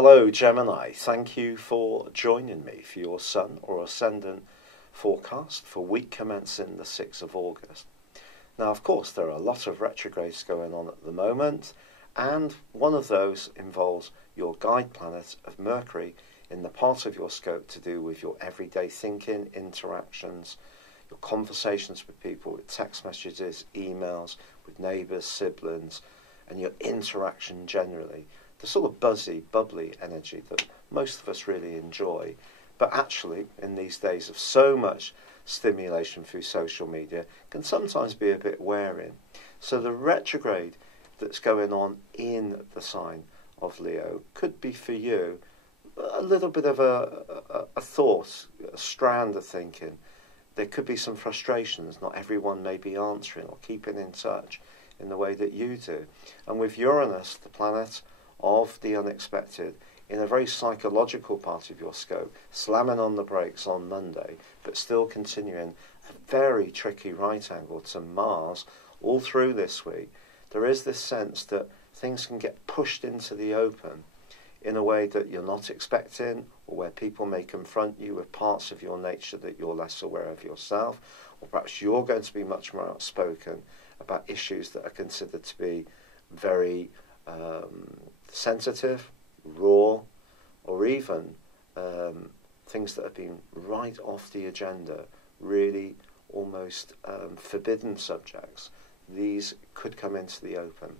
Hello Gemini, thank you for joining me for your Sun or Ascendant forecast for week commencing the 6th of August. Now of course there are a lot of retrogrades going on at the moment, and one of those involves your guide planet of Mercury in the part of your scope to do with your everyday thinking, interactions, your conversations with people, with text messages, emails, with neighbours, siblings, and your interaction generally. The sort of buzzy, bubbly energy that most of us really enjoy, but actually in these days of so much stimulation through social media can sometimes be a bit wearing. So the retrograde that's going on in the sign of Leo could be for you a little bit of a thought, a strand of thinking. There could be some frustrations. Not everyone may be answering or keeping in touch in the way that you do. And with Uranus, the planet of the unexpected, in a very psychological part of your scope, slamming on the brakes on Monday, but still continuing a very tricky right angle to Mars all through this week, there is this sense that things can get pushed into the open in a way that you're not expecting, or where people may confront you with parts of your nature that you're less aware of yourself, or perhaps you're going to be much more outspoken about issues that are considered to be very sensitive, raw, or even things that have been right off the agenda, really almost forbidden subjects. These could come into the open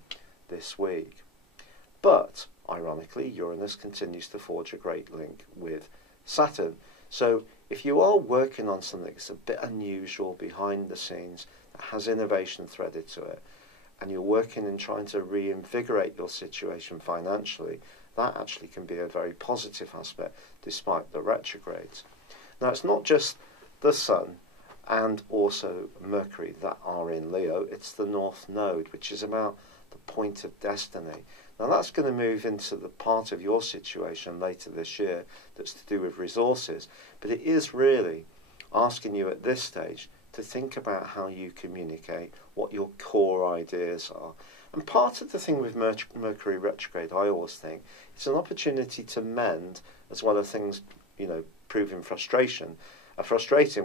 this week. But, ironically, Uranus continues to forge a great link with Saturn. So if you are working on something that's a bit unusual behind the scenes, that has innovation threaded to it, and you're working and trying to reinvigorate your situation financially, that actually can be a very positive aspect despite the retrogrades. Now it's not just the Sun and also Mercury that are in Leo, it's the North Node, which is about the point of destiny. Now that's going to move into the part of your situation later this year that's to do with resources, but it is really asking you at this stage to think about how you communicate, what your core ideas are. And part of the thing with Mercury retrograde, I always think, it's an opportunity to mend, as well as things, proving frustrating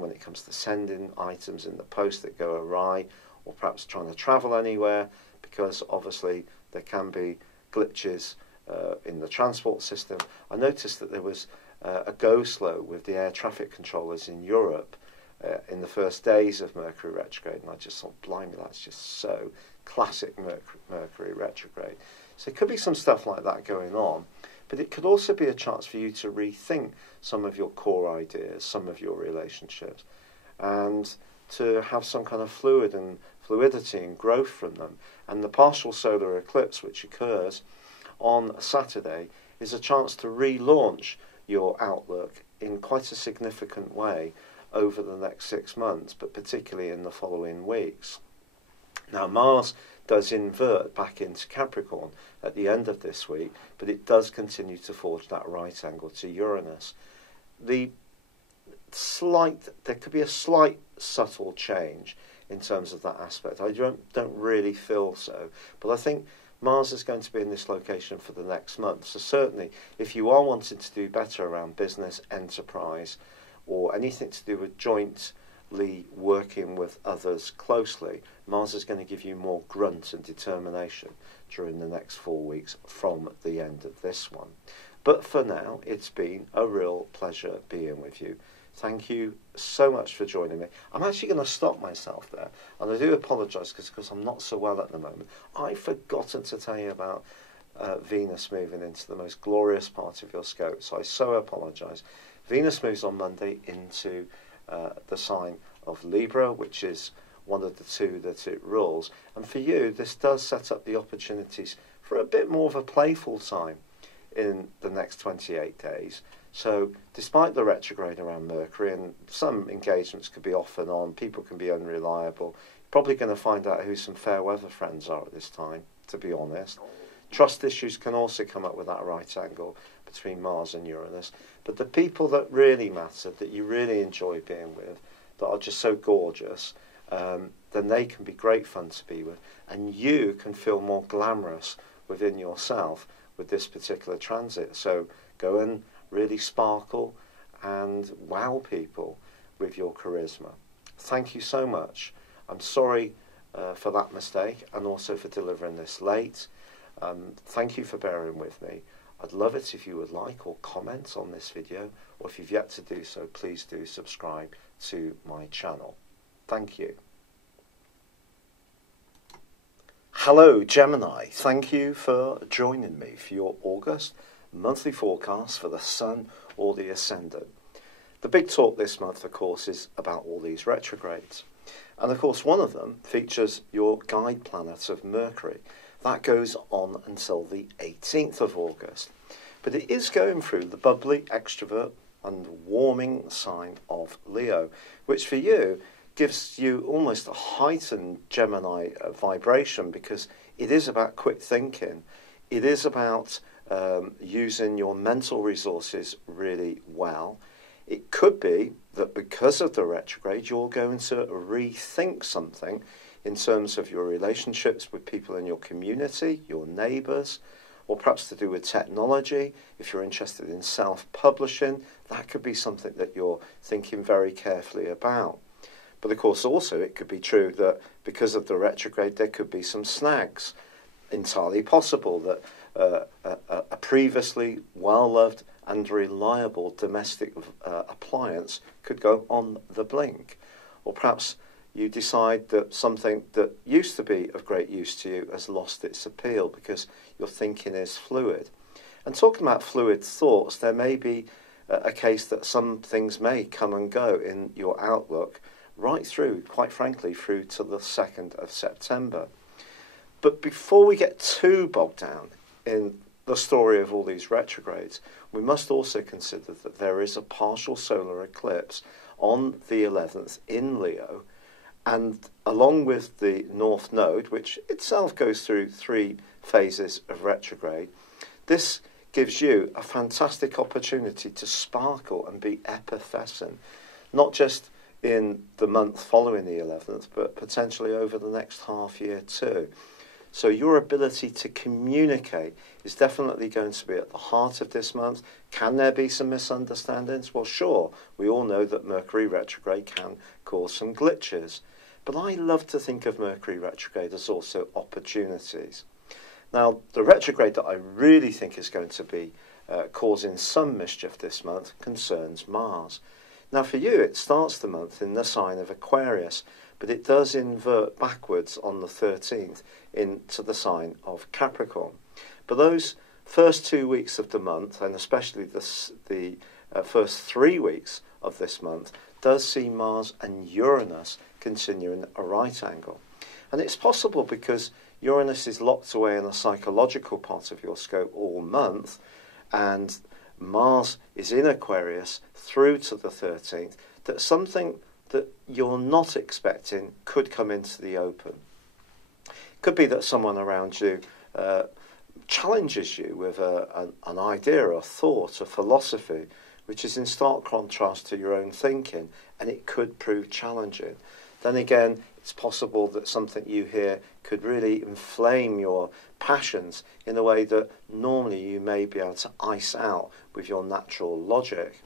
when it comes to sending items in the post that go awry, or perhaps trying to travel anywhere, because obviously there can be glitches in the transport system. I noticed that there was a go-slow with the air traffic controllers in Europe in the first days of Mercury retrograde, and I just thought, blimey, that's just so classic Mercury retrograde. So there could be some stuff like that going on, but it could also be a chance for you to rethink some of your core ideas, some of your relationships, and to have some kind of fluidity and growth from them. And the partial solar eclipse, which occurs on Saturday, is a chance to relaunch your outlook in quite a significant way over the next 6 months, but particularly in the following weeks. Now Mars does invert back into Capricorn at the end of this week, but it does continue to forge that right angle to Uranus. There could be a slight subtle change in terms of that aspect. I don't really feel so, but I think Mars is going to be in this location for the next month. So certainly, if you are wanting to do better around business, enterprise, or anything to do with jointly working with others closely, Mars is going to give you more grunt and determination during the next 4 weeks from the end of this one. But for now, it's been a real pleasure being with you. Thank you so much for joining me. I'm actually going to stop myself there, and I do apologise because I'm not so well at the moment. I've forgotten to tell you about Venus moving into the most glorious part of your scope, so I so apologise. Venus moves on Monday into the sign of Libra, which is one of the two that it rules. And for you, this does set up the opportunities for a bit more of a playful time in the next 28 days. So despite the retrograde around Mercury, and some engagements could be off and on, people can be unreliable, you're probably going to find out who some fair weather friends are at this time, to be honest. Trust issues can also come up with that right angle between Mars and Uranus. But the people that really matter, that you really enjoy being with, that are just so gorgeous, then they can be great fun to be with. And you can feel more glamorous within yourself with this particular transit. So go and really sparkle and wow people with your charisma. Thank you so much. I'm sorry for that mistake, and also for delivering this late. Thank you for bearing with me. I'd love it if you would like or comment on this video, or if you've yet to do so, please do subscribe to my channel. Thank you. Hello Gemini, thank you for joining me for your August monthly forecast for the Sun or the Ascendant. The big talk this month, of course, is about all these retrogrades. And of course, one of them features your guide planet of Mercury. That goes on until the 18th of August. But it is going through the bubbly, extrovert and warming sign of Leo, which for you gives you almost a heightened Gemini vibration, because it is about quick thinking. It is about using your mental resources really well. It could be that because of the retrograde, you're going to rethink something in terms of your relationships with people in your community, your neighbours, or perhaps to do with technology. If you're interested in self-publishing, that could be something that you're thinking very carefully about. But of course also it could be true that because of the retrograde there could be some snags. Entirely possible that a previously well-loved and reliable domestic appliance could go on the blink. Or perhaps you decide that something that used to be of great use to you has lost its appeal because your thinking is fluid. And talking about fluid thoughts, there may be a case that some things may come and go in your outlook right through, quite frankly, through to the 2nd of September. But before we get too bogged down in the story of all these retrogrades, we must also consider that there is a partial solar eclipse on the 11th in Leo, and along with the North Node, which itself goes through 3 phases of retrograde, this gives you a fantastic opportunity to sparkle and be effervescent, not just in the month following the 11th, but potentially over the next half year too. So your ability to communicate is definitely going to be at the heart of this month. Can there be some misunderstandings? Well, sure. We all know that Mercury retrograde can cause some glitches. But I love to think of Mercury retrograde as also opportunities. Now, the retrograde that I really think is going to be causing some mischief this month concerns Mars. Now, for you, it starts the month in the sign of Aquarius, but it does invert backwards on the 13th into the sign of Capricorn. But those first 2 weeks of the month, and especially the first 3 weeks of this month, does see Mars and Uranus continuing a right angle. And it's possible because Uranus is locked away in a psychological part of your scope all month, and Mars is in Aquarius through to the 13th, that something that you're not expecting could come into the open. It could be that someone around you challenges you with an idea, a thought, a philosophy, which is in stark contrast to your own thinking, and it could prove challenging. Then again, it's possible that something you hear could really inflame your passions in a way that normally you may be able to ice out with your natural logic.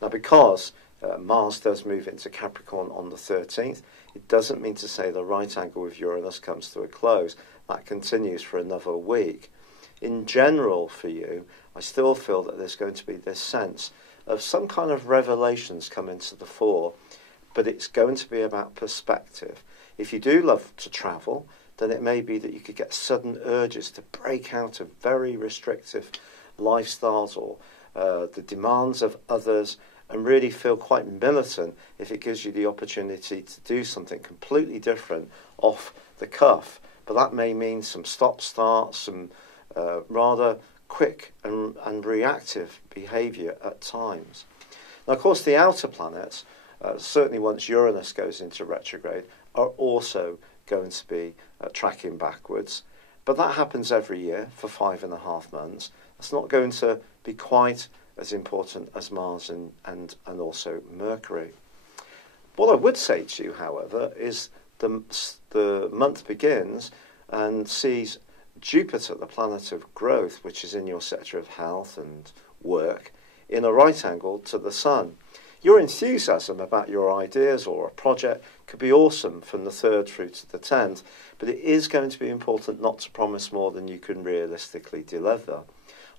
Now, because Mars does move into Capricorn on the 13th, it doesn't mean to say the right angle with Uranus comes to a close. That continues for another week. In general, for you, I still feel that there's going to be this sense of some kind of revelations coming to the fore, but it's going to be about perspective. If you do love to travel, then it may be that you could get sudden urges to break out of very restrictive lifestyles or the demands of others, and really feel quite militant if it gives you the opportunity to do something completely different off the cuff. But that may mean some stop-start, some rather quick and reactive behaviour at times. Now, of course, the outer planets, certainly once Uranus goes into retrograde, are also going to be tracking backwards. But that happens every year for 5.5 months. It's not going to be quite as important as Mars and also Mercury. What I would say to you, however, is the month begins and sees Jupiter, the planet of growth, which is in your sector of health and work, in a right angle to the Sun. Your enthusiasm about your ideas or a project could be awesome from the 3rd through to the 10th, but it is going to be important not to promise more than you can realistically deliver.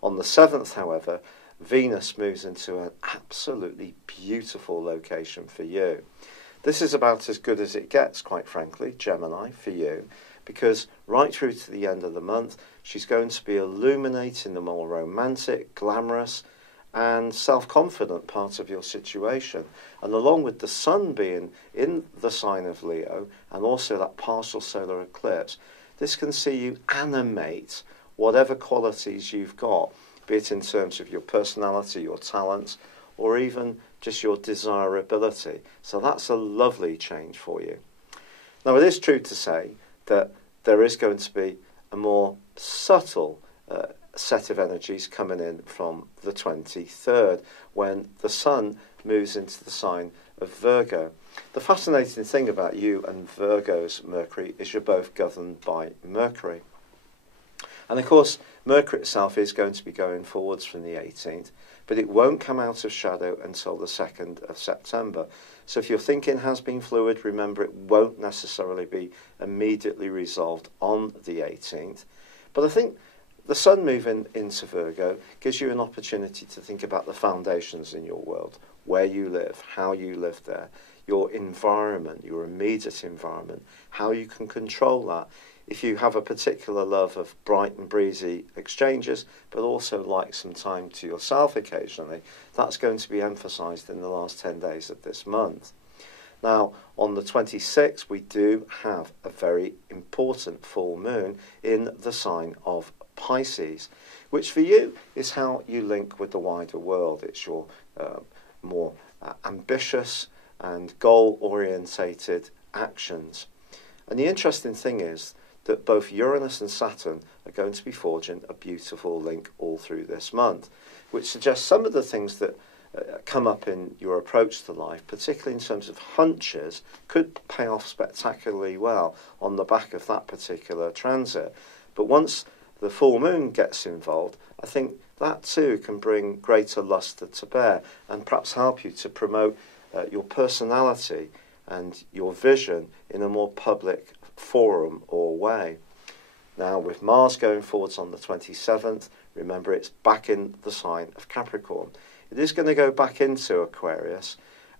On the 7th, however, Venus moves into an absolutely beautiful location for you. This is about as good as it gets, quite frankly, Gemini, for you, because right through to the end of the month, she's going to be illuminating the more romantic, glamorous, and self-confident part of your situation. And along with the Sun being in the sign of Leo, and also that partial solar eclipse, this can see you animate whatever qualities you've got, be it in terms of your personality, your talents, or even just your desirability. So that's a lovely change for you. Now, it is true to say that there is going to be a more subtle set of energies coming in from the 23rd, when the Sun moves into the sign of Virgo. The fascinating thing about you and Virgo's Mercury is you're both governed by Mercury. And of course, Mercury itself is going to be going forwards from the 18th, but it won't come out of shadow until the 2nd of September. So if your thinking has been fluid, remember it won't necessarily be immediately resolved on the 18th. But I think the Sun moving into Virgo gives you an opportunity to think about the foundations in your world, where you live, how you live there, your environment, your immediate environment, how you can control that. If you have a particular love of bright and breezy exchanges, but also like some time to yourself occasionally, that's going to be emphasised in the last 10 days of this month. Now, on the 26th, we do have a very important full moon in the sign of Pisces, which for you is how you link with the wider world. It's your more ambitious and goal-orientated actions. And the interesting thing is that both Uranus and Saturn are going to be forging a beautiful link all through this month, which suggests some of the things that come up in your approach to life, particularly in terms of hunches, could pay off spectacularly well on the back of that particular transit. But once the full moon gets involved, I think that too can bring greater lustre to bear and perhaps help you to promote your personality and your vision in a more public forum or way. Now, with Mars going forwards on the 27th, remember it's back in the sign of Capricorn. It is going to go back into Aquarius,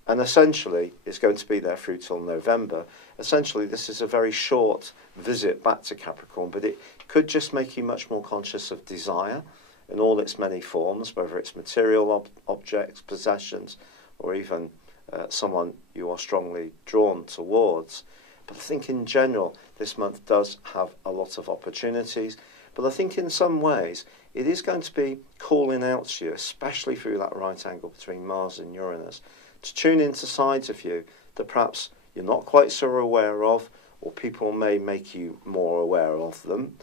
and essentially it's going to be there through till November. Essentially, this is a very short visit back to Capricorn, but it could just make you much more conscious of desire in all its many forms, whether it's material objects, possessions, or even someone you are strongly drawn towards. But I think in general, this month does have a lot of opportunities. But I think in some ways, it is going to be calling out to you, especially through that right angle between Mars and Uranus, to tune into sides of you that perhaps you're not quite so aware of, or people may make you more aware of them,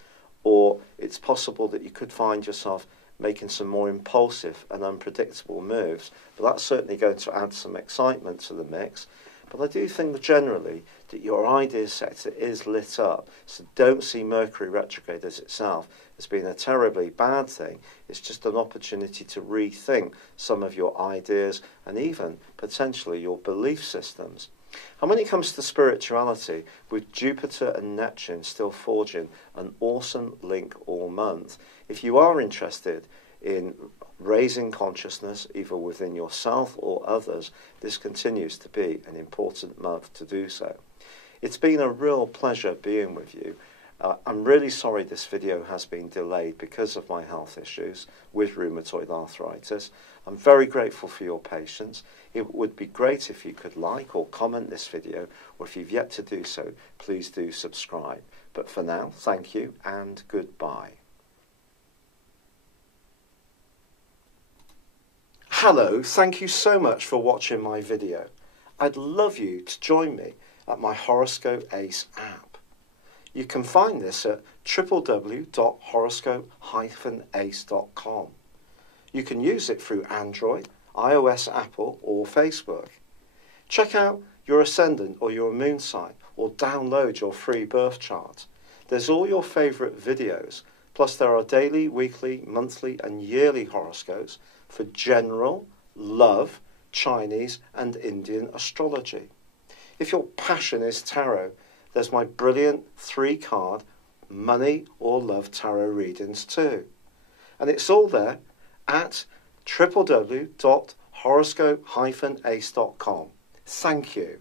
or it's possible that you could find yourself making some more impulsive and unpredictable moves. But that's certainly going to add some excitement to the mix. But I do think generally that your idea sector is lit up. So don't see Mercury retrograde as itself as being a terribly bad thing. It's just an opportunity to rethink some of your ideas and even potentially your belief systems. And when it comes to spirituality, with Jupiter and Neptune still forging an awesome link all month, if you are interested in raising consciousness either within yourself or others, this continues to be an important month to do so. It's been a real pleasure being with you. I'm really sorry this video has been delayed because of my health issues with rheumatoid arthritis. I'm very grateful for your patience. It would be great if you could like or comment this video, or if you've yet to do so, please do subscribe. But for now, thank you and goodbye. Hello, thank you so much for watching my video. I'd love you to join me at my Horoscope Ace app. You can find this at www.horoscope-ace.com. You can use it through Android, iOS, Apple, or Facebook. Check out your ascendant or your moon sign, or download your free birth chart. There's all your favourite videos, plus there are daily, weekly, monthly and yearly horoscopes for general, love, Chinese and Indian astrology. If your passion is tarot, there's my brilliant 3-card money or love tarot readings too. And it's all there at www.horoscope-ace.com. Thank you.